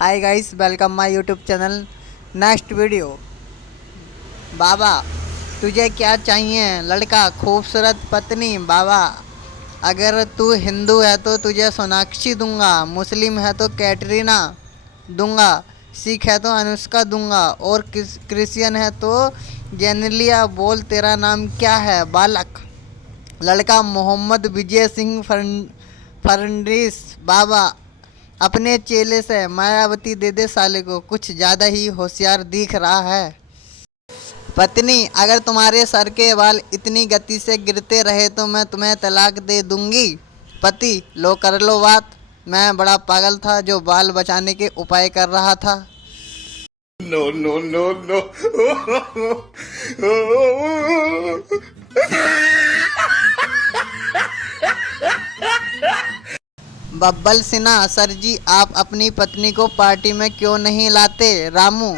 Hi guys, welcome my YouTube channel. Next video. बाबा, तुझे क्या चाहिए? लड़का, खूबसूरत पत्नी। बाबा, अगर तू हिंदू है तो तुझे सोनाक्षी दूंगा, मुस्लिम है तो कैटरीना दूंगा, सिख है तो अनुष्का दूंगा और क्रिश्चियन है तो जेनेलिया। बोल, तेरा नाम क्या है बालक? लड़का, मोहम्मद विजय सिंह फर्नांडिस। बाबा, अपने चेले से मायावती दे दे साले को, कुछ ज़्यादा ही होशियार दिख रहा है। पत्नी, अगर तुम्हारे सर के बाल इतनी गति से गिरते रहे तो मैं तुम्हें तलाक दे दूंगी। पति, लो कर लो बात। मैं बड़ा पागल था जो बाल बचाने के उपाय कर रहा था। No, no, no, no. Babbal Sinha, sir ji आप अपनी पत्नी को पार्टी में क्यों नहीं लाते? रामू,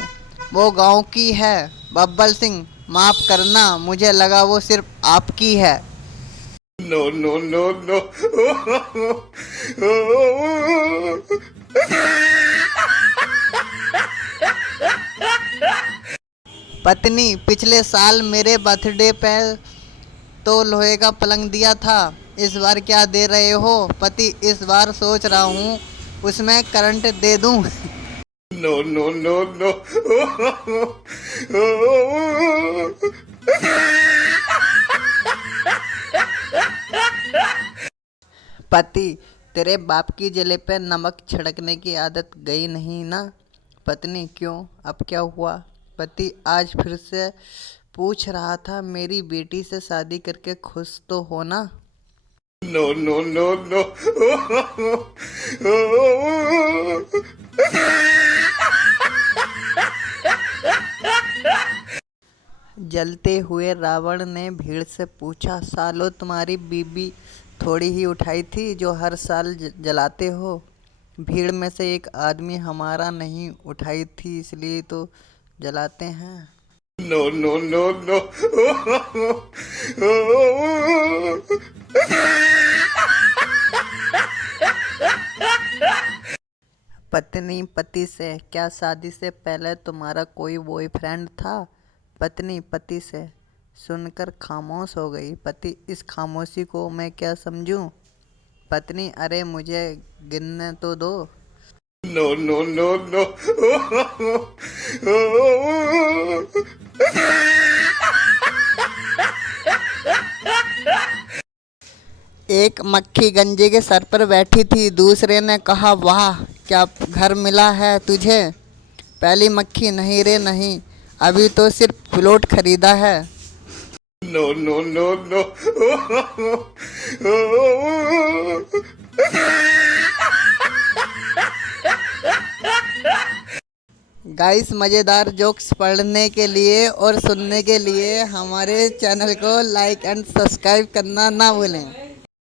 वो गांव की है। बब्बल सिंह, माफ़ करना, मुझे लगा वो सिर्फ आपकी है। No, no, no, no. पत्नी, पिछले साल मेरे बर्थडे पे तो लोहे का पलंग दिया था, इस बार क्या दे रहे हो? पति, इस बार सोच रहा हूँ उसमें करंट दे दूँ। No, no, no, no. पति, तेरे बाप की जले पे नमक छिड़कने की आदत गई नहीं ना? पत्नी, क्यों, अब क्या हुआ? पति, आज फिर से पूछ रहा था, मेरी बेटी से शादी करके खुश तो हो ना? No, no, no, no. जलते हुए रावण ने भीड़ से पूछा, सालो तुम्हारी बीबी थोड़ी ही उठाई थी जो हर साल जलाते हो? भीड़ में से एक आदमी, हमारा नहीं उठाई थी इसलिए तो जलाते हैं। No, no, no, no. पत्नी पति से, क्या शादी से पहले तुम्हारा कोई बॉयफ्रेंड था? पत्नी पति से, सुनकर खामोश हो गई। पति, इस खामोशी को मैं क्या समझूं? पत्नी, अरे मुझे गिनने तो दो। No, no, no, no. एक मक्खी गंजे के सर पर बैठी थी। दूसरे ने कहा, वाह क्या घर मिला है तुझे? पहली मक्खी, नहीं रे नहीं, अभी तो सिर्फ प्लॉट खरीदा है। No, no, no, no. Guys, मज़ेदार जोक्स पढ़ने के लिए और सुनने के लिए हमारे चैनल को लाइक एंड सब्सक्राइब करना ना भूलें।